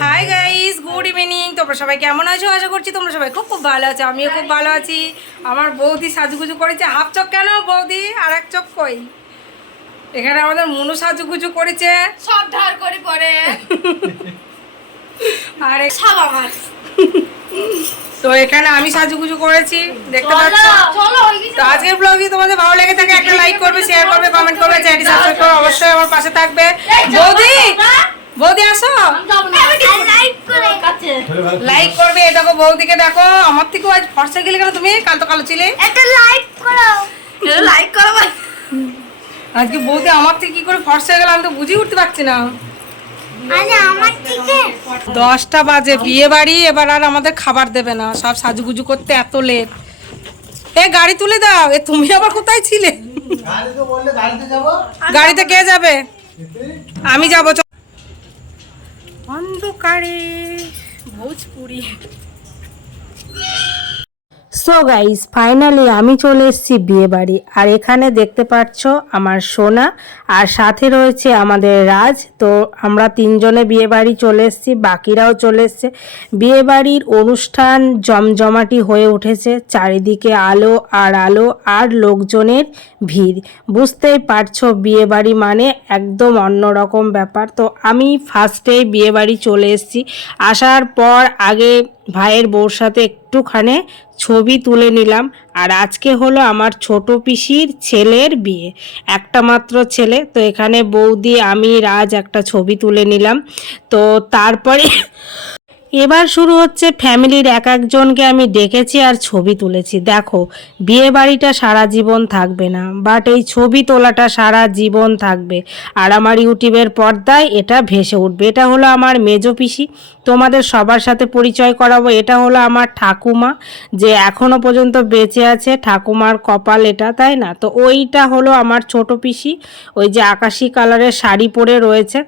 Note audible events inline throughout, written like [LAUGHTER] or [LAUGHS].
Hi guys good evening তোমরা সবাই কেমন আছো? আশা করছি তোমরা সবাই খুব খুব ভালো আছো। আমিও খুব ভালো আছি। আমার বৌদি সাজুগুজু করেছে। হাফ চক কেন বৌদি? আর এক চক কই? এখানে আমাদের মনু সাজুগুজু করেছে। সব ধার করে পরে। [LAUGHS] আর সাবা তো এখানে আমি সাজুগুজু করেছি। দেখতে পাচ্ছ? তো আজকের ব্লগ যদি তোমাদের ভালো লেগে থাকে একটা লাইক করবে শেয়ার করবে কমেন্ট করবে চ্যানেলটি সাবস্ক্রাইব করবে অবশ্যই আমার পাশে থাকবে। বৌদি! বৌদি আসো। লাইক করে। কাছে। লাইক করবে দেখো বৌদিকে দেখো। আমার থেকে আজ ফর্সা গেলে কেন তুমি? কাল তো কালো ছিলে। একটা লাইক করো। লাইক করো ভাই আজকে বৌদি আমার থেকে কি করে ফর্সা হয়ে গেল আমি তো বুঝে উঠতে পারছি না। আরে আমার থেকে। দশটা বাজে বিয়ে বাড়ি এবার আর আমাদের খাবার দেবে না। সব সাজুগুজু করতে এত লেট এ গাড়ি তুলে দাও। এ তুমি আবার কোথায় ছিলে? গাড়িতে বললে গাড়িতে যাব? গাড়িতে কে যাবে? আমি যাব। অন্ধকারে ভোজপুরি। সো গাইস ফাইনালি আমি চলে এসেছি বিয়ে বাড়ি। আর এখানে দেখতে পাচ্ছ আমার সোনা, আর সাথে রয়েছে আমাদের রাজ। তো আমরা তিনজনে বিয়ে বাড়ি চলে এসেছি, বাকিরাও চলে এসছে। বিয়ে বাড়ির অনুষ্ঠান জমজমাটি হয়ে উঠেছে, চারিদিকে আলো আর আলো আর লোকজনের ভিড়। বুঝতেই পারছ বিয়ে বাড়ি মানে একদম অন্যরকম ব্যাপার। তো আমি ফার্স্টেই বিয়ে বাড়ি চলে এসেছি। আসার পর আগে ভাইয়ের বউর সাথে একটুখানি ছবি তুলে নিলাম। আর আজকে হলো আমার ছোট পিসির ছেলের বিয়ে। একটা মাত্র ছেলে। তো এখানে বৌদি, আমি, রাজ একটা ছবি তুলে নিলাম। তো তারপরে এবার শুরু হচ্ছে ফ্যামিলির এক একজনকে আমি ডেকেছি আর ছবি তুলেছি। দেখো বিয়ে বাড়িটা সারা জীবন থাকবে না বাট এই ছবি তোলাটা সারা জীবন থাকবে। আর আমার ইউটিউবের পর্দায় এটা ভেসে উঠবে। এটা হলো আমার মেজো পিসি, তোমাদের সবার সাথে পরিচয় করাবো। এটা হলো আমার ঠাকুমা, যে এখনও পর্যন্ত বেঁচে আছে, ঠাকুমার কপাল এটা, তাই না? তো ওইটা হলো আমার ছোট পিসি, ওই যে আকাশি কালারের শাড়ি পরে রয়েছে।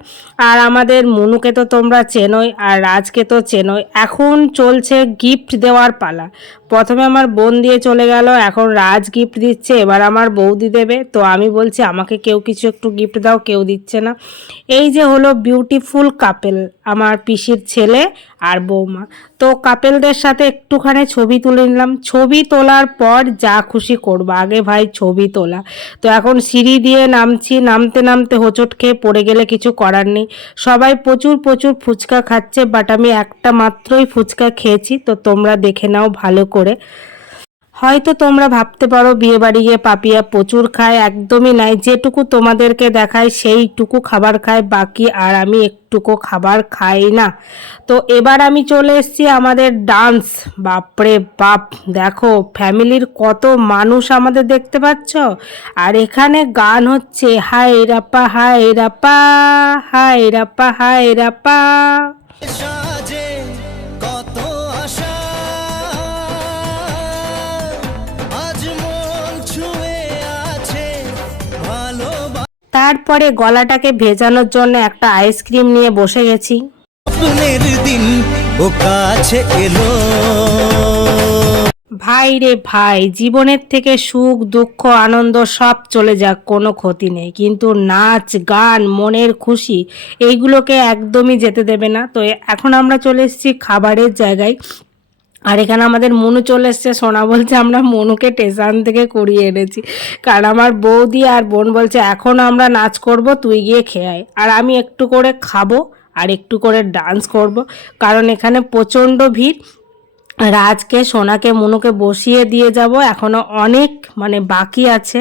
আর আমাদের মনুকে তো তোমরা চেনোই, আর রাজকে তো চেনোই এখন চলছে গিফট দেওয়ার পালা। প্রথমে আমার বোন দিয়ে চলে গেল, এখন রাজ গিফট দিচ্ছে, এবার আমার বৌদি দেবে। তো আমি বলছি, আমাকে কেউ কিছু একটু গিফট দাও, কেউ দিচ্ছে না। এই যে হলো বিউটিফুল কাপেল আমার পিসির ছেলে আর বৌমা। তো কাপেলদের সাথে একটুখানি ছবি তুলে নিলাম। ছবি তোলার পর যা খুশি করব। আগে ভাই ছবি তোলা। তো এখন সিঁড়ি দিয়ে নামছি। নামতে নামতে হোঁচট খেয়ে পড়ে গেলে কিছু করার নেই। সবাই প্রচুর প্রচুর ফুচকা খাচ্ছে বাট আমি একটা মাত্রই ফুচকা খেয়েছি। তো তোমরা দেখে নাও ভালো করে। হয়তো তোমরা ভাবতে পারো, বিয়ে বাড়ি গিয়ে পাপিয়া প্রচুর খায়, একদমই নাই। যেটুকু তোমাদেরকে দেখায়, সেইটুকু খাবার খায়, বাকি আর আমি একটুকু খাবার খাই না। তো এবার আমি চলে এসেছি আমাদের ডান্স। বাপরে বাপ, দেখো, ফ্যামিলির কত মানুষ আমাদের দেখতে পাচ্ছ? আর এখানে গান হচ্ছে হাই রাপা হাই রাপা হাই রাপা হাই রাপা। তারপরে গলাটাকে ভেজানোর জন্য একটা আইসক্রিম নিয়ে বসে গেছি। দিন ও কাছে এলো। ভাই রে ভাই জীবনের থেকে সুখ দুঃখ আনন্দ সব চলে যাক কোনো ক্ষতি নেই। কিন্তু নাচ গান মনের খুশি এইগুলোকে একদমই যেতে দেবে না। তো এখন আমরা চলে এসেছি খাবারের জায়গায়। আর এখানে আমাদের মনু চলে এসছে। সোনা বলছে, আমরা মনুকে স্টেশন থেকে কুড়িয়ে এনেছি। কারণ আমার বৌদি আর বোন বলছে, এখন আমরা নাচ করব, তুই গিয়ে খেয়ে আয়। আর আমি একটু করে খাব আর একটু করে ডান্স করব। কারণ এখানে প্রচণ্ড ভিড়। রাজকে, সোনাকে, মনুকে বসিয়ে দিয়ে যাব। এখনও অনেক মানে বাকি আছে।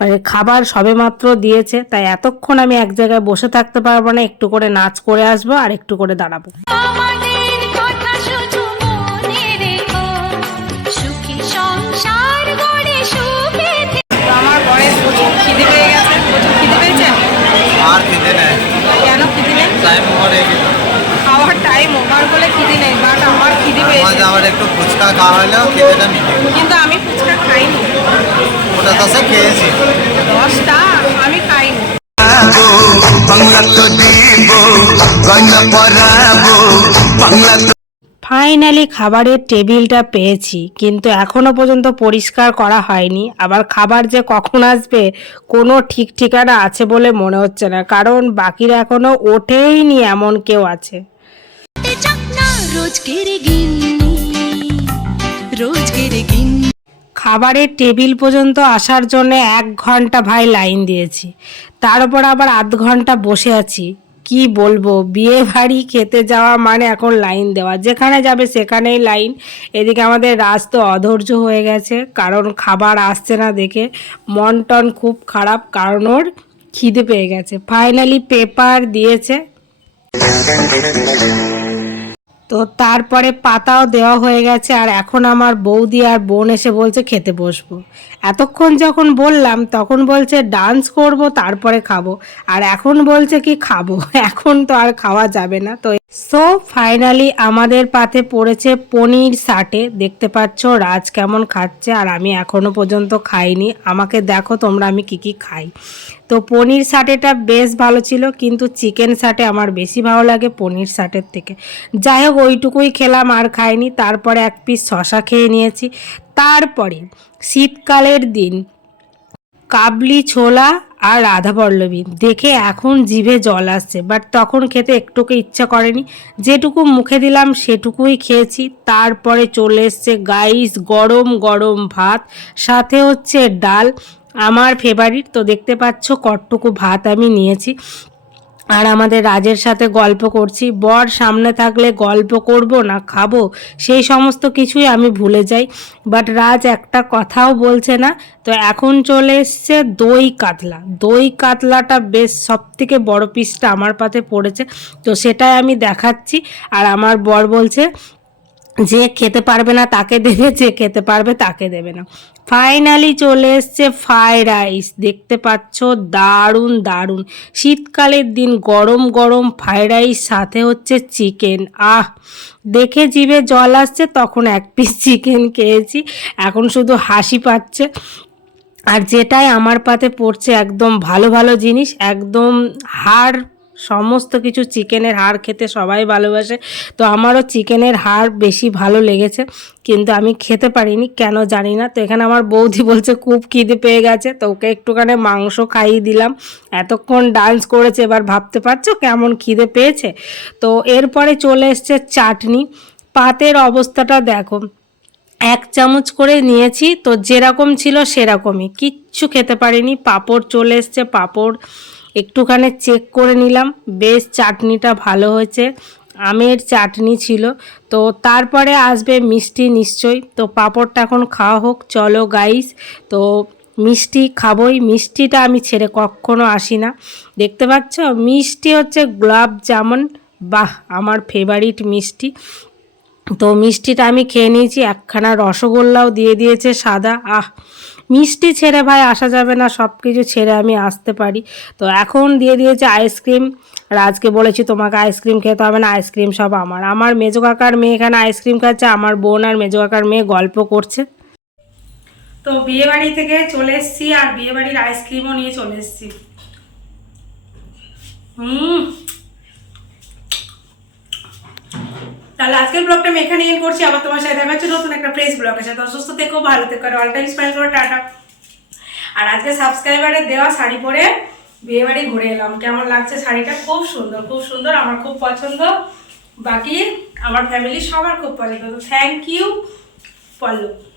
মানে খাবার সবেমাত্র দিয়েছে। তাই এতক্ষণ আমি এক জায়গায় বসে থাকতে পারব না, একটু করে নাচ করে আসব আর একটু করে দাঁড়াবো। খেতেটা মিটে কিন্তু আমি ফুচকা খাইনি। ওটা তো সে খেয়েছি। দশটা আমি খাইনি। বাংলা তো দিব গয়না পরাবো বাংলা ফাইনালি খাবারের টেবিলটা পেয়েছি কিন্তু এখনও পর্যন্ত পরিষ্কার করা হয়নি। আবার খাবার যে কখন আসবে কোনো ঠিক ঠিকানা আছে বলে মনে হচ্ছে না কারণ বাকিরা এখনও ওঠেইনি এমন কেউ আছে। রোজকের খাবারের টেবিল পর্যন্ত আসার জন্য এক ঘণ্টা ভাই লাইন দিয়েছি। তার উপর আবার আধ ঘণ্টা বসে আছি। কি বলব, বিয়ে বাড়ি, খেতে যাওয়া মানে এখন লাইন দেওয়া। যেখানে যাবে সেখানেই লাইন। এদিকে আমাদের রাজ তো অধৈর্য হয়ে গেছে, কারণ খাবার আসছে না দেখে মন টন খুব খারাপ, কারণ ওর খিদে পেয়ে গেছে। ফাইনালি পেপার দিয়েছে। তো তারপরে পাতাও দেওয়া হয়ে গেছে আর এখন আমার বৌদি আর বোন এসে বলছে খেতে বসবো। এতক্ষণ যখন বললাম, তখন বলছে ডান্স করব, তারপরে খাব। আর এখন বলছে কি খাব? [LAUGHS] এখন তো আর খাওয়া যাবে না, তো সো ফাইনালি আমাদের পাতে পড়েছে পনির সাটে। দেখতে পাচ্ছ, রাজ কেমন খাচ্ছে আর আমি এখনও পর্যন্ত খাইনি। আমাকে দেখো তোমরা আমি কি কি খাই। তো পনির সাটেটা বেশ ভালো ছিল, কিন্তু চিকেন সাটে আমার বেশি ভালো লাগে পনির সাটের থেকে। যাই হোক, ওইটুকুই খেলাম, আর খাইনি। তারপরে এক পিস শশা খেয়ে নিয়েছি। তারপরে শীতকালের দিন, কাবলি ছোলা আর রাধা পল্লবী দেখে এখন জিভে জল আসছে বাট তখন খেতে একটুকে ইচ্ছা করেনি। যেটুকু মুখে দিলাম সেটুকুই খেয়েছি। তারপরে চলে এসছে গাইস গরম গরম ভাত, সাথে হচ্ছে ডাল, আমার ফেভারিট তো দেখতে পাচ্ছ কটটুকু ভাত আমি নিয়েছি। আর আমাদের রাজের সাথে গল্প করছি। বর সামনে থাকলে গল্প করব না খাব, সেই সমস্ত কিছুই আমি ভুলে যাই। বাট রাজ একটা কথাও বলছে না। তো এখন চলে এসছে দই কাতলা। দই কাতলাটা বেশ সব থেকে বড়ো পিসটা আমার পাতে পড়েছে। তো সেটাই আমি দেখাচ্ছি। আর আমার বর বলছে যে খেতে পারবে না তাকে দেবে, যে খেতে পারবে তাকে দেবে না। ফাইনালি চলে এসছে ফ্রাইড রাইস দেখতে পাচ্ছ, দারুণ দারুণ। শীতকালের দিন গরম গরম ফ্রাইড রাইস সাথে হচ্ছে চিকেন আহ, দেখে জিভে জল আসছে, তখন এক পিস চিকেন খেয়েছি। এখন শুধু হাসি পাচ্ছে। আর যেটাই আমার পাতে পড়ছে একদম ভালো ভালো জিনিস, একদম হাড় সমস্ত কিছু চিকেনের হাড় খেতে সবাই ভালোবাসে। তো আমারও চিকেনের হাড় বেশি ভালো লেগেছে, কিন্তু আমি খেতে পারিনি, কেন জানি না। তো এখানে আমার বৌদি বলছে, খুব খিদে পেয়ে গেছে, তো ওকে একটুখানি মাংস খাইয়ে দিলাম। এতক্ষণ ডান্স করেছে, এবার ভাবতে পারছ কেমন খিদে পেয়েছে? তো এরপরে চলে এসছে চাটনি। পাতের অবস্থাটা দেখো, এক চামচ করে নিয়েছি, তো যেরকম ছিল সেরকমই। কিচ্ছু খেতে পারিনি, পাঁপড় চলে এসছে, পাঁপড় একটুখানি চেক করে নিলাম। বেশ চাটনিটা ভালো হয়েছে। আমের চাটনি ছিল। তো তারপরে আসবে মিষ্টি নিশ্চয়ই। তো পাঁপড়টা এখন খাওয়া হোক। চলো গাইস তো মিষ্টি খাবই। মিষ্টিটা আমি ছেড়ে কখনো আসি না। দেখতে পাচ্ছ? মিষ্টি হচ্ছে গোলাপ জামুন। বাহ, আমার ফেভারিট মিষ্টি। তো মিষ্টিটা আমি খেয়ে নিয়েছি। একখানা রসগোল্লাও দিয়ে দিয়েছে সাদা। আহ মিষ্টি ছেড়ে ভাই, আসা যাবে না সব কিছু ছেড়ে আমি আসতে পারি। তো এখন দিয়ে দিয়েছে আইসক্রিম রাজকে বলেছি তোমাকে আইসক্রিম খেতে হবে না, আইসক্রিম সব আমার। আমার মেজো কাকার মেয়ে এখানে আইসক্রিম খাচ্ছে, আমার বোন আর মেজো কাকার মেয়ে গল্প করছে। তো বিয়ে বাড়ি থেকে চলে এসেছি, আর বিয়ে বাড়ির আইসক্রিমও নিয়ে চলে এসেছি। হুম। তাহলে আজকের ব্লগটা আমি এখানে এন করছি। আবার তোমার সাথে দেখা হচ্ছে নতুন একটা ফ্রেশ ব্লগের সাথে। অসুস্থ থেকো, ভালো থেকো, আর অল টাইম স্পেন্ড করো, টাটা। আর আজকে সাবস্ক্রাইবারের দেওয়া শাড়ি পরে বিয়ে বাড়ি ঘুরে এলাম। কেমন লাগছে শাড়িটা? খুব সুন্দর খুব সুন্দর, আমার খুব পছন্দ। বাকি আমার ফ্যামিলি সবার খুব পছন্দ। Thank you Pallab.